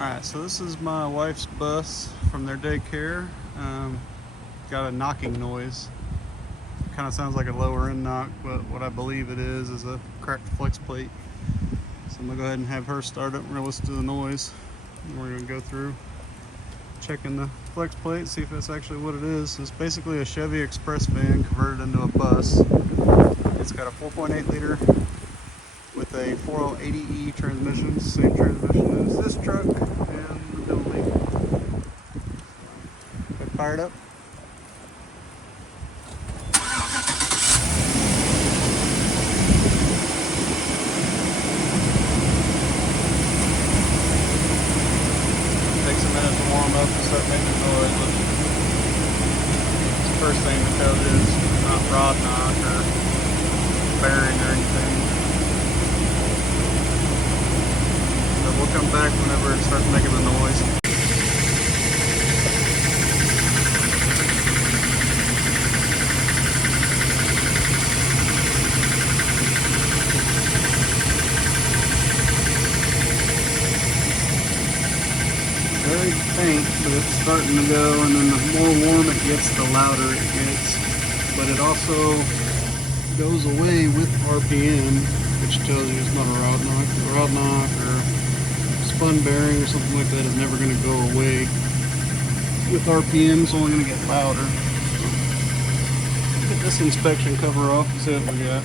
Alright, so this is my wife's bus from their daycare. Got a knocking noise. Kind of sounds like a lower end knock, but what I believe it is a cracked flex plate. So I'm going to go ahead and have her start it. We're going to listen to the noise. And we're going to go through checking the flex plate, see if that's actually what it is. It's basically a Chevy Express van converted into a bus. It's got a 4.8 liter with a 4L80E transmission, same transmission as this truck and the Dolly. Get fired up. Takes a minute to warm up and start making noise. It's the first thing that tells you it's not rod knock or bearing or anything. So we'll come back whenever it starts making the noise. Very faint, but it's starting to go, and then the more warm it gets, the louder it gets. But it also goes away with RPM, which tells you it's not a rod knock. A rod knock or spun bearing or something like that is never going to go away. With RPM, it's only going to get louder. So, get this inspection cover off and see what we got.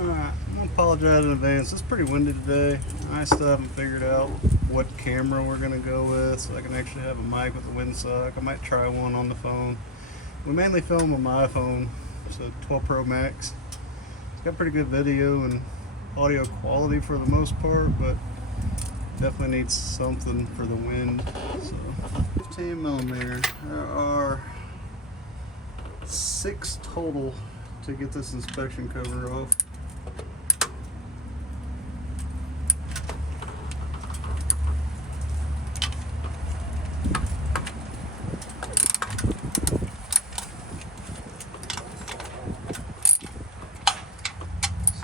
Alright, I'm going to apologize in advance. It's pretty windy today. I still haven't figured out what camera we're going to go with, so I can actually have a mic with a windsock. I might try one on the phone. We mainly film on my iPhone, so 12 Pro Max. It's got pretty good video and audio quality for the most part, but definitely needs something for the wind. So 15 millimeter. There are 6 total to get this inspection cover off.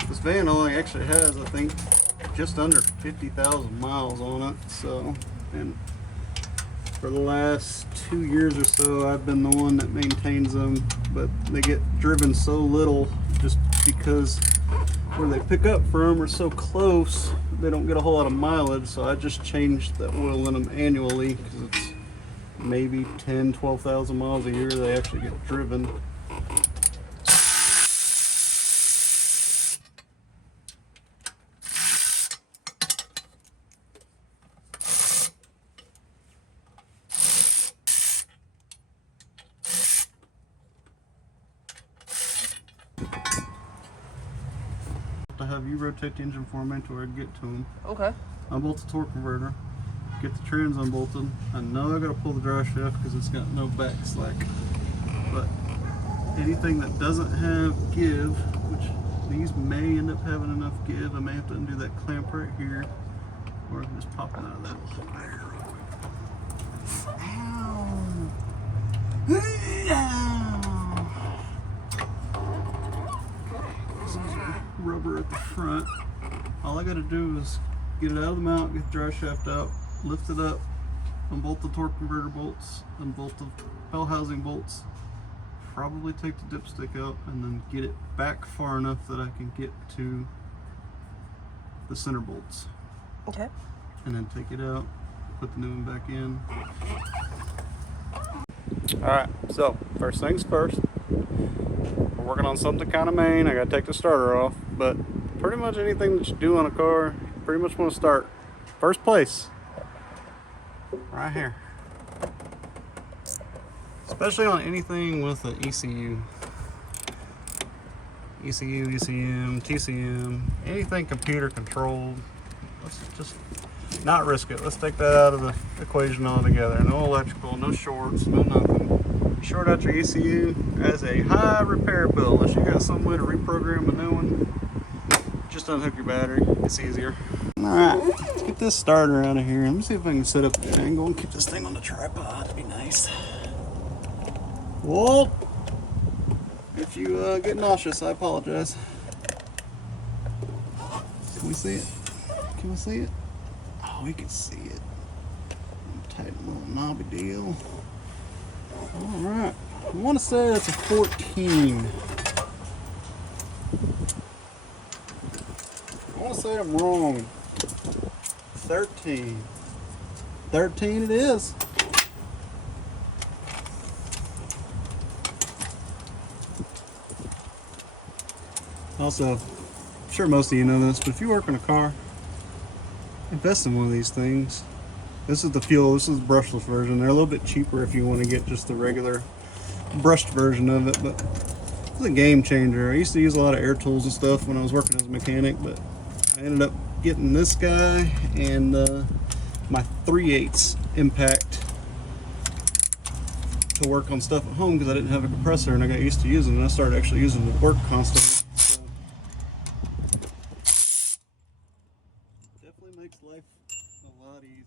This van only actually has, I think, just under 50,000 miles on it. So, and for the last 2 years or so, I've been the one that maintains them, but they get driven so little just because where they pick up from are so close, they don't get a whole lot of mileage. So I just changed the oil in them annually because it's maybe 10, 12,000 miles a year they actually get driven. To have you rotate the engine for me until I get to them. Okay. Unbolt the torque converter, get the trans unbolted. I know I gotta pull the drive shaft because it's got no back slack. But anything that doesn't have give, which these may end up having enough give, I may have to undo that clamp right here, or I can just pop it out of that. Rubber at the front. All I got to do is get it out of the mount, get the drive shaft out, lift it up, unbolt the torque converter bolts, unbolt the bell housing bolts, probably take the dipstick out, and then get it back far enough that I can get to the center bolts. Okay. And then take it out, put the new one back in. Alright, so first things first. We're working on something kind of main. I gotta take the starter off, but pretty much anything that you do on a car, you pretty much want to start first place right here, especially on anything with an ECU, ECM, TCM, anything computer controlled. Let's just not risk it. Let's take that out of the equation altogether. No electrical, no shorts, no nothing. Short out your ECU as a high repair bill. Unless you got some way to reprogram a new one, just unhook your battery. It's easier. Alright, let's get this starter out of here. Let me see if I can set up the angle and keep this thing on the tripod. That'd be nice. Whoa! If you get nauseous, I apologize. Can we see it? Can we see it? Oh, we can see it. tight little knobby deal. Alright, I want to say that's a 14. I want to say I'm wrong. 13. 13 it is. Also, I'm sure most of you know this, but if you work in a car, invest in one of these things. This is the fuel, this is the brushless version. They're a little bit cheaper if you want to get just the regular brushed version of it, but it's a game changer. I used to use a lot of air tools and stuff when I was working as a mechanic, but I ended up getting this guy and my 3/8 impact to work on stuff at home because I didn't have a compressor and I got used to using it. And I started actually using it at work constantly. So definitely makes life a lot easier.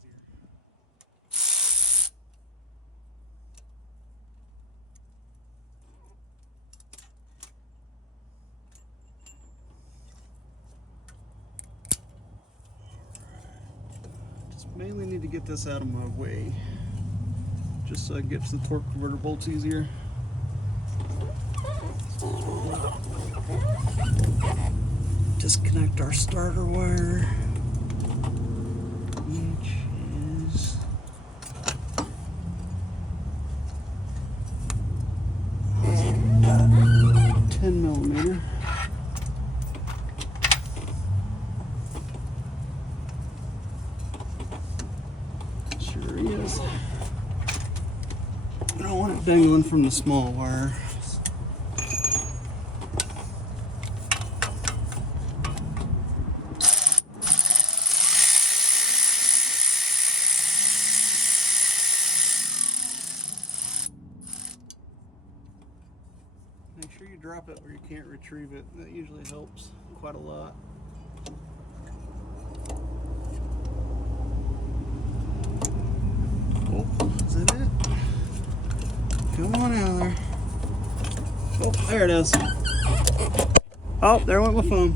Mainly need to get this out of my way just so I can get to the torque converter bolts easier. Disconnect our starter wire, which is 10mm. Is. I don't want it dangling from the small wire. Make sure you drop it where you can't retrieve it. That usually helps quite a lot. Oh, is that it? Come on out there. Oh, there it is. Oh, there went my phone.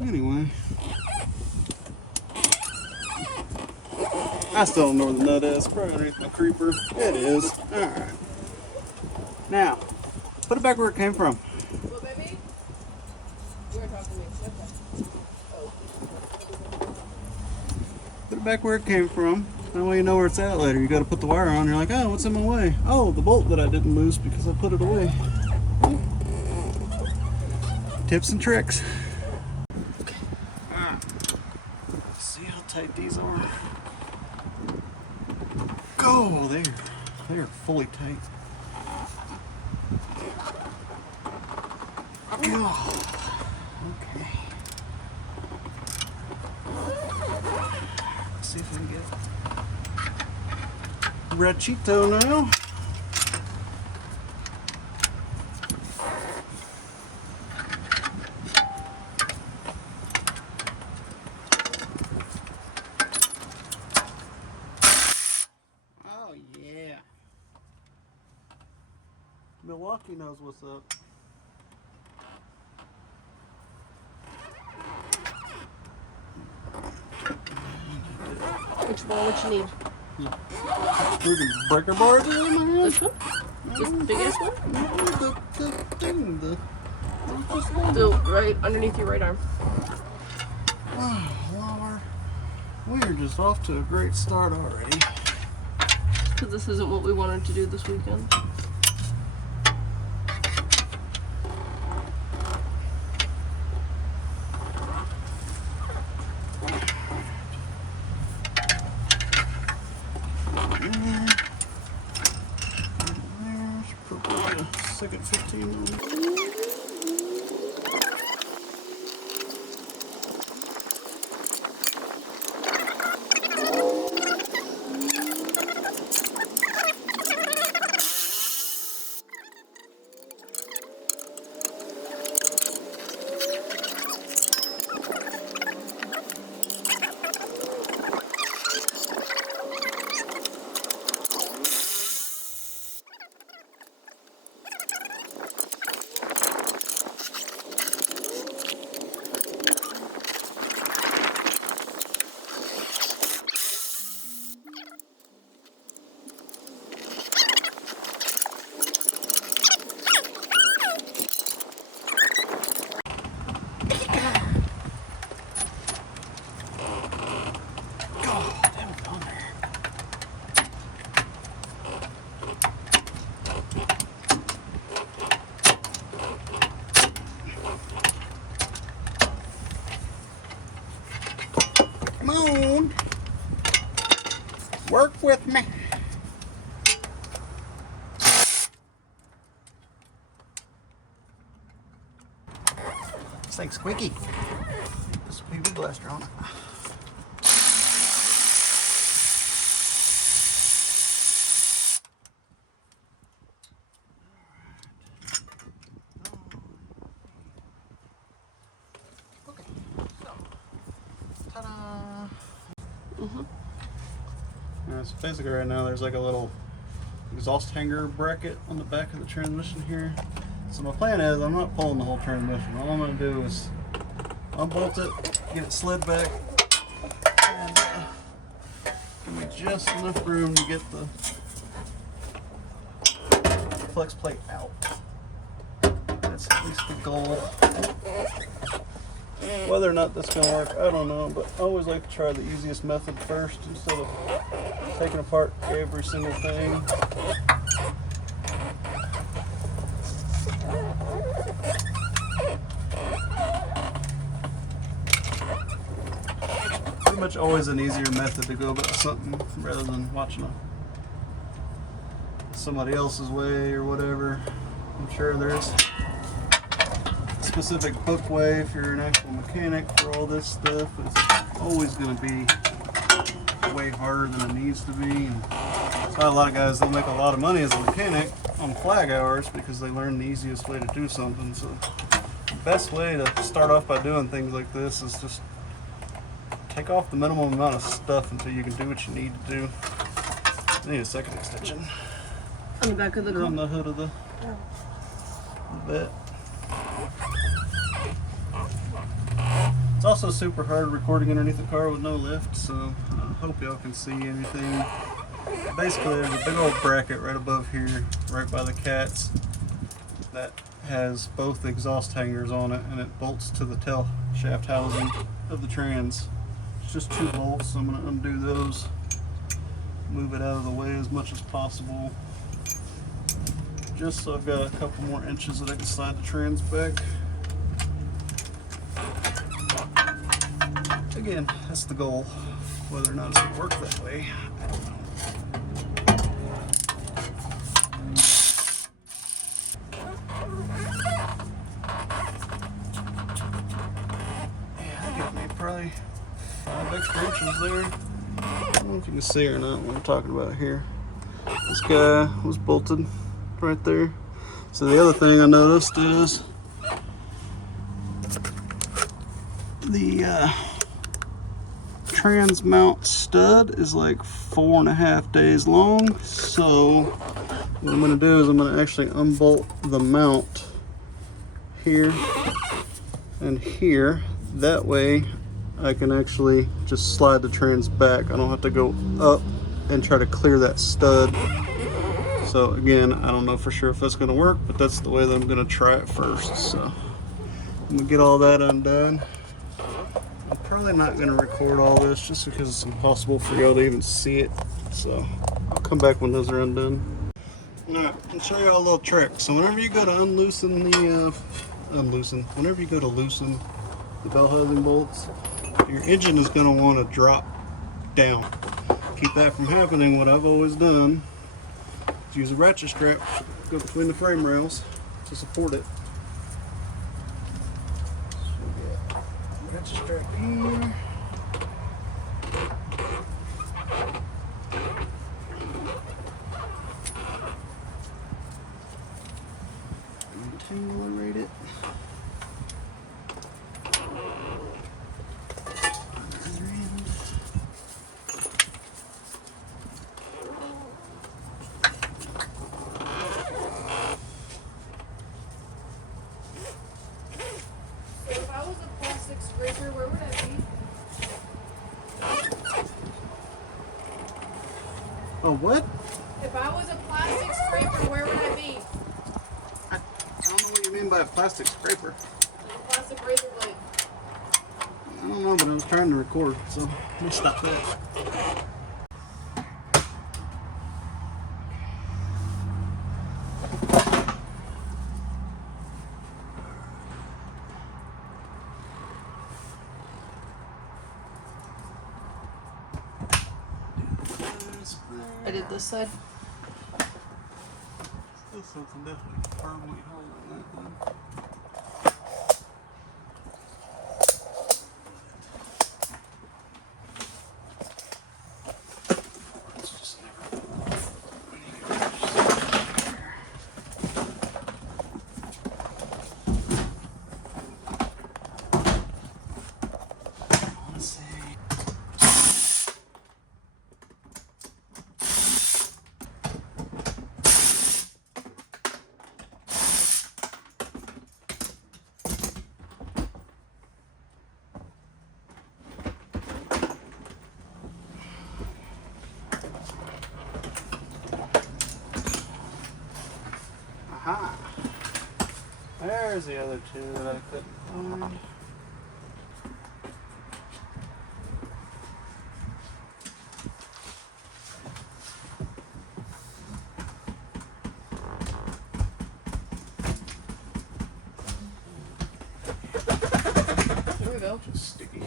Anyway. I still don't know where the nut is. Probably underneath my creeper. It is. Alright. Now, put it back where it came from. What, baby? You were talking to me. Put it back where it came from. That way you know where it's at later. You got to put the wire on. You're like, oh, what's in my way? Oh, the bolt that I didn't lose because I put it away. Tips and tricks. See how tight these are? Go there. They are fully tight. Oh, okay. Let's see if we can get Rachito now. Oh yeah. Milwaukee knows what's up. Which one? What you need? Freaking breaker bars in my hand? This one? This the biggest one? So right underneath your right arm. Oh, Lord. We're just off to a great start already. Because this isn't what we wanted to do this weekend. Second 15. Oh, damn it, on there. Come on. Work with me. This thing's squeaky. This PV blaster on it. Okay, so ta-da! So basically right now there's like a little exhaust hanger bracket on the back of the transmission here. So my plan is I'm not pulling the whole transmission. All I'm going to do is unbolt it, get it slid back, and give me just enough room to get the flex plate out. That's at least the goal. Whether or not that's going to work, I don't know, but I always like to try the easiest method first instead of taking apart every single thing. Pretty much always an easier method to go about something rather than watching somebody else's way or whatever. I'm sure there's a specific book way if you're an actual mechanic for all this stuff, but it's always going to be way harder than it needs to be. And that's why a lot of guys don't make a lot of money as a mechanic on flag hours, because they learn the easiest way to do something. So the best way to start off by doing things like this is just take off the minimum amount of stuff until you can do what you need to do. I need a second extension. On the back of the car? On the hood of the vet. It's also super hard recording underneath the car with no lift, so I hope y'all can see anything. Basically, there's a big old bracket right above here, right by the cats, that has both the exhaust hangers on it, and it bolts to the tail shaft housing of the trans. It's just 2 bolts, so I'm going to undo those, move it out of the way as much as possible, just so I've got a couple more inches that I can slide the trans back. Again, that's the goal. Whether or not it's going to work that way, I don't know. Yeah, that gives me probably 5 extra inches there. I don't know if you can see or not what I'm talking about here. This guy was bolted right there. So the other thing I noticed is the trans mount stud is like 4.5 days long. So what I'm going to do is I'm going to actually unbolt the mount here and here. That way I can actually just slide the trans back. I don't have to go up and try to clear that stud. So again, I don't know for sure if that's going to work, but that's the way that I'm going to try it first. So I'm going to get all that undone. I'm probably not going to record all this just because it's impossible for y'all to even see it. So I'll come back when those are undone. Alright, I'll show you all a little trick. So whenever you go to loosen the bell housing bolts, your engine is going to want to drop down. Keep that from happening, what I've always done is use a ratchet strap to go between the frame rails to support it. Ratchet strap here. Rate it. If I was a plastic scraper, where would I be? Oh, what? If I was a plastic scraper, where would I be? I don't know what you mean by a plastic scraper. A plastic razor blade? I don't know, but I was trying to record, so we'll stop that. I did this side. Still something definitely firmly holding that thing. It's just never. Let's see. Aha! There's the other two that I couldn't find. There we go. Just sticky.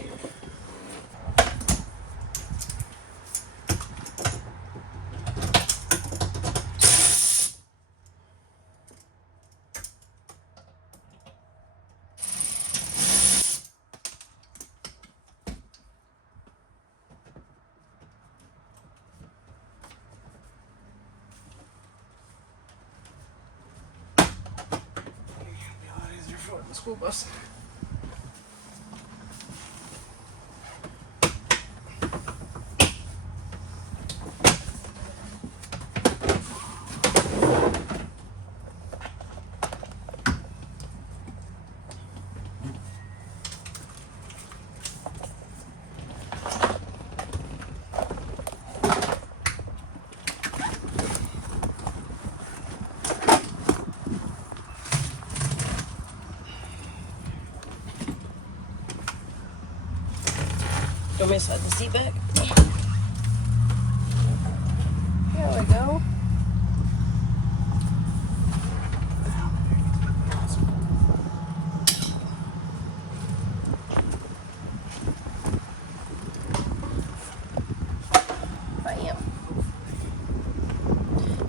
The school bus. Do you want me to slide the seat back? There we go. Bam.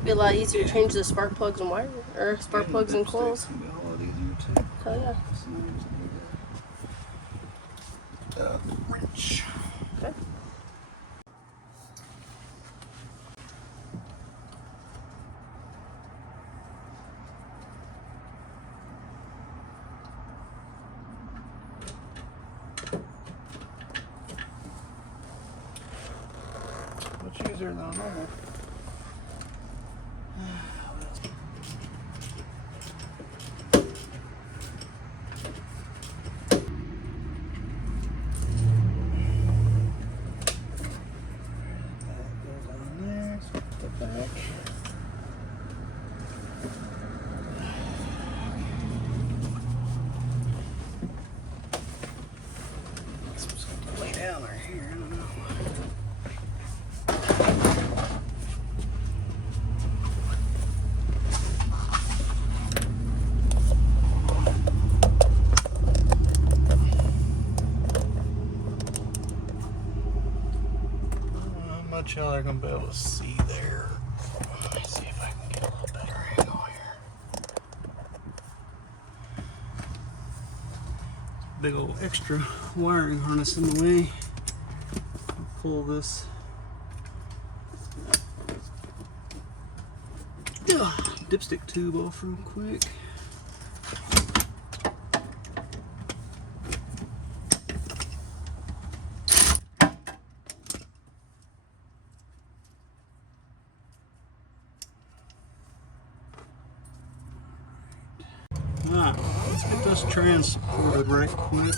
Be a lot easier to change the spark plugs and wire, or spark plugs and coils. Be a lot easier too. Oh yeah. Wrench. Okay. Much easier than normal. Lay down right here, I don't know. How much y'all are gonna be able to see there? Let me see if I can get a little better angle here. Big old extra wiring harness in the way. I'll pull this dipstick tube off real quick. Alright, let's get this transported right quick.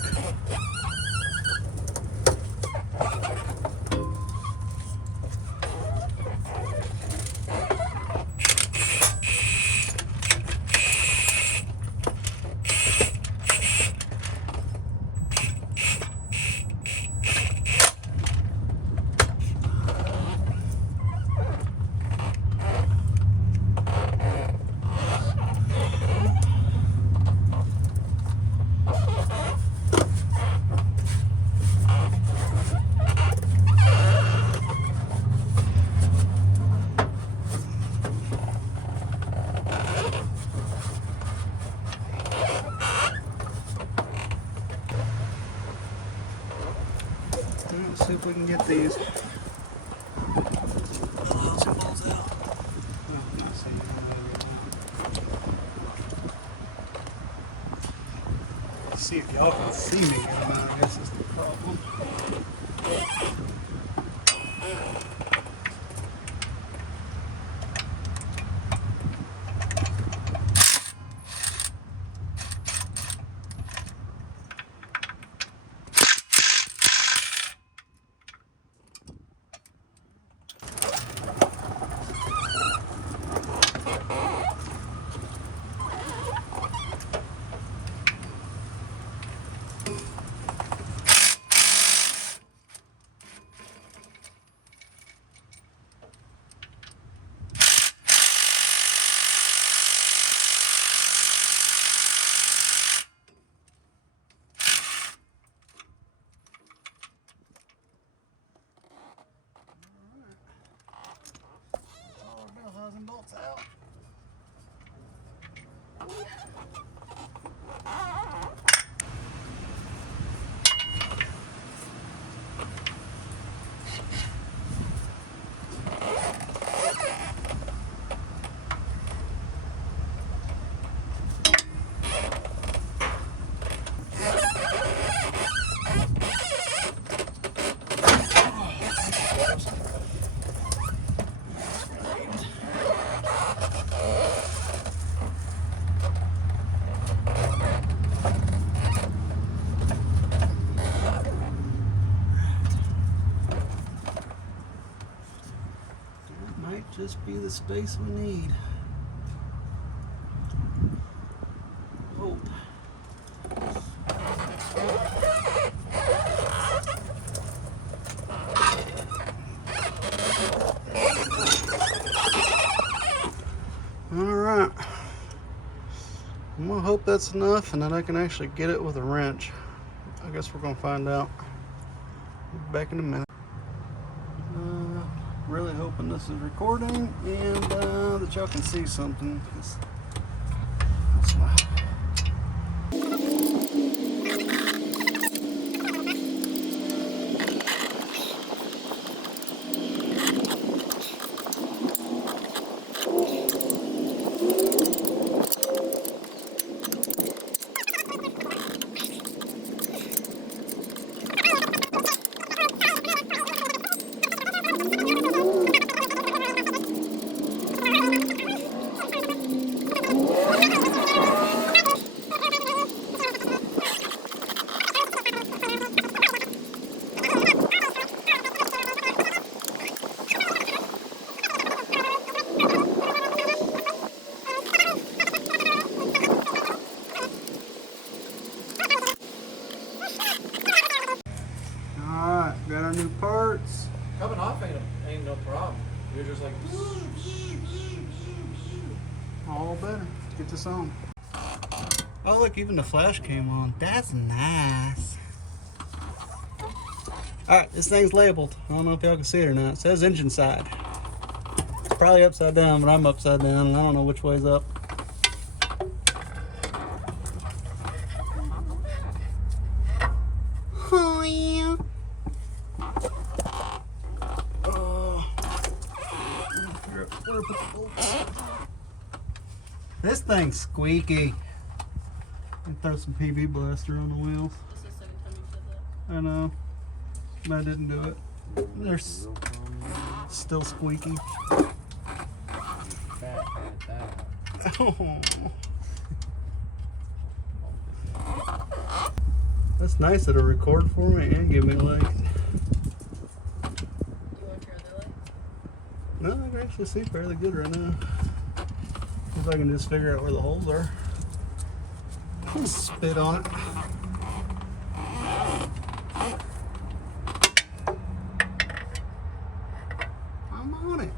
Let's see if we can get these. Some balls out. No, I'm not seeing it. Let's see if y'all can see me. I guess is the problem. And bolts out. Just be the space we need. Hope. All right. I'm gonna hope that's enough and that I can actually get it with a wrench. I guess we're gonna find out. Back in a minute. Really hoping this is recording and that y'all can see something. That's why. Got our new parts. Coming off ain't no problem. You're just like All better. Let's get this on. Oh look, even the flash came on. That's nice. Alright, this thing's labeled. I don't know if y'all can see it or not. It says engine side. It's probably upside down, but I'm upside down and I don't know which way's up. Oh yeah. This thing's squeaky. And throw some PB blaster on the wheels. This is the second time you said that. I know, but I didn't do it. They're still squeaky. Oh. That's nice that it'll record for me and give me like. Do you want your other light? No, I can actually see fairly good right now. If I can just figure out where the holes are. Spit on it. I'm on it.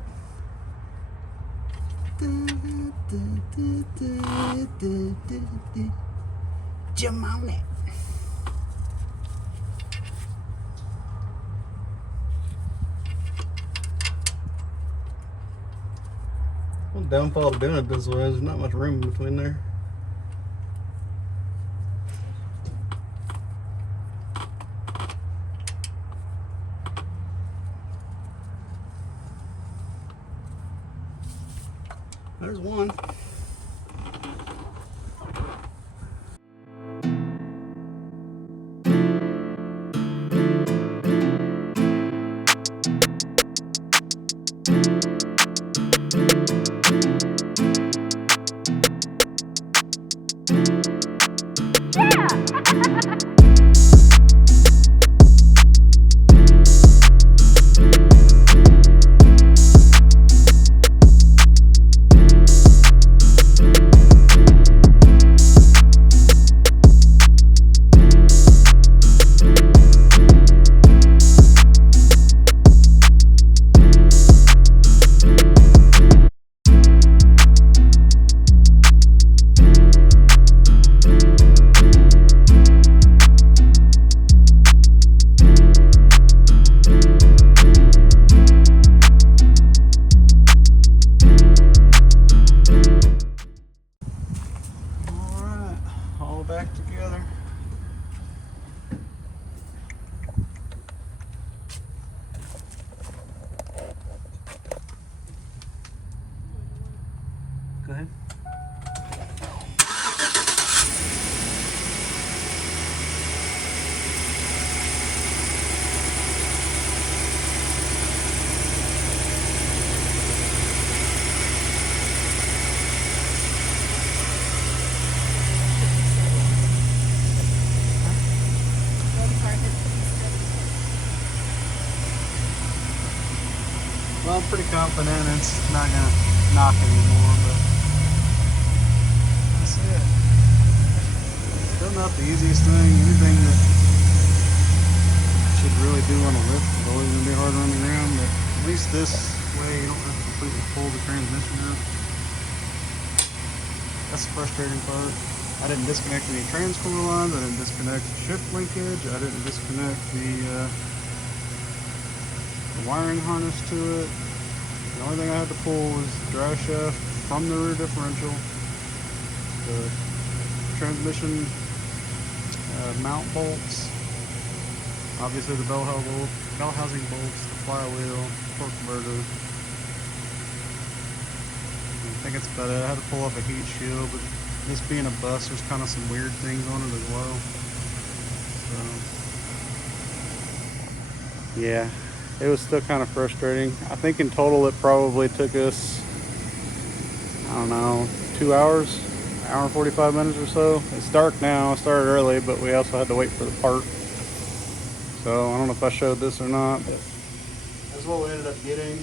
Jump on it. Well, downfall of doing it this way, there's not much room between there. There's one. Back together. Go ahead. Well, I'm pretty confident it's not gonna knock anymore, but that's it. Still not the easiest thing. Anything that should really do on a lift is always gonna be hard on the ground, but at least this way you don't have to completely pull the transmission out. That's the frustrating part. I didn't disconnect any transcore lines, I didn't disconnect the shift linkage, I didn't disconnect the wiring harness to it. The only thing I had to pull was the drive shaft from the rear differential, the transmission mount bolts, obviously the bell housing bolts, the flywheel, torque converter. I think that's about it. I had to pull off a heat shield, but this being a bus, there's kind of some weird things on it as well. So, yeah. It was still kind of frustrating. I think in total it probably took us, I don't know, 2 hours, an hour and 45 minutes or so. It's dark now. I started early, but we also had to wait for the part. So I don't know if I showed this or not, but that's what we ended up getting.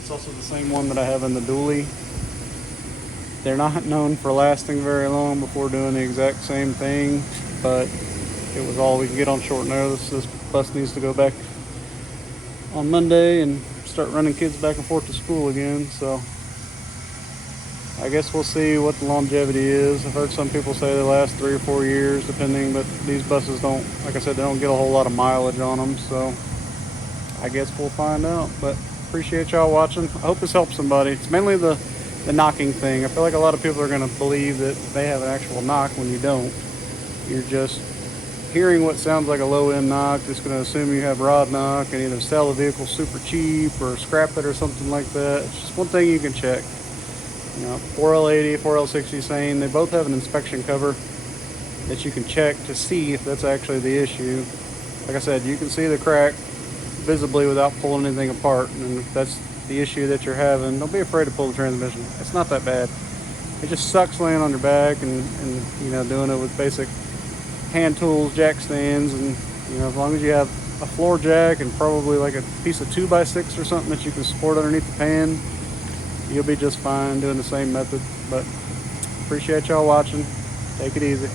It's also the same one that I have in the dually. They're not known for lasting very long before doing the exact same thing, but it was all we could get on short notice. This bus needs to go back on Monday and start running kids back and forth to school again, so I guess we'll see what the longevity is. I've heard some people say they last 3 or 4 years depending, but these buses don't, like I said, they don't get a whole lot of mileage on them, so I guess we'll find out. But appreciate y'all watching. I hope this helps somebody. It's mainly the knocking thing. I feel like a lot of people are going to believe that they have an actual knock when you don't. You're just hearing what sounds like a low-end knock, just going to assume you have rod knock and either sell the vehicle super cheap or scrap it or something like that. It's just one thing you can check. You know, 4L80, 4L60 sane, they both have an inspection cover that you can check to see if that's actually the issue. Like I said, you can see the crack visibly without pulling anything apart, and if that's the issue that you're having, don't be afraid to pull the transmission. It's not that bad. It just sucks laying on your back and you know, doing it with basic hand tools, jack stands, and you know, as long as you have a floor jack and probably like a piece of 2x6 or something that you can support underneath the pan, you'll be just fine doing the same method. But appreciate y'all watching. Take it easy.